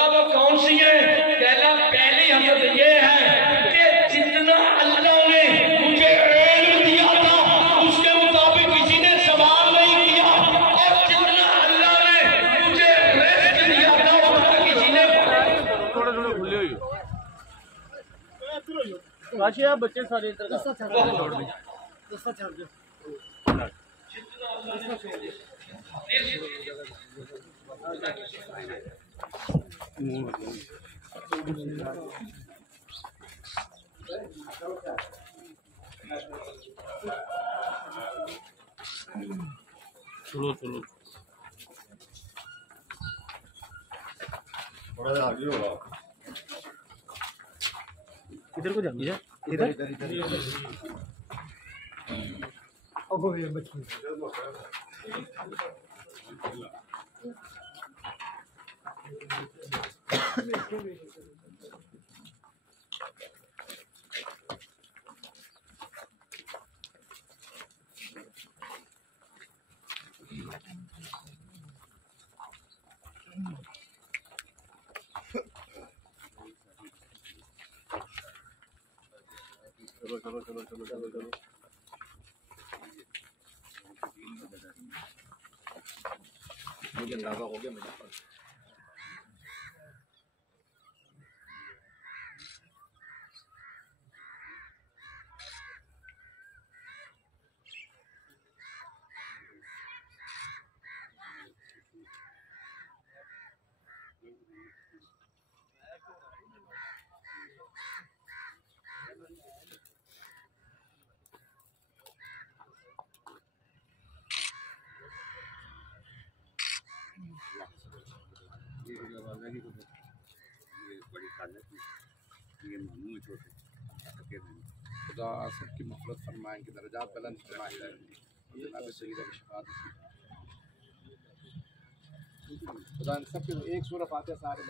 मौला वो कौन सी है? कहना पहली हदत ये है कि जितना अल्लाह ने मुझे इल्म दिया था उसके मुताबिक किसी ने सवाल नहीं किया, और जितना अल्लाह ने मुझे रिस्क दिया था उसका किसी ने थोड़े थोड़े खुले हुई काशी आप बच्चे सारे इधर छोड़ दो। चलो चलो थोड़ा आगे होगा। इधर को जाइए, इधर इधर इधर अब ये बच्चे चलो चलो चलो चलो चलो चलो मुझे अंदाजा हो गया मेरे पास। खुदा सबकी मफ़रत फरमाए, कि दर्जात बुलंद फरमाए जाए। खुदा इन सबके एक सूरत फातिहा सारे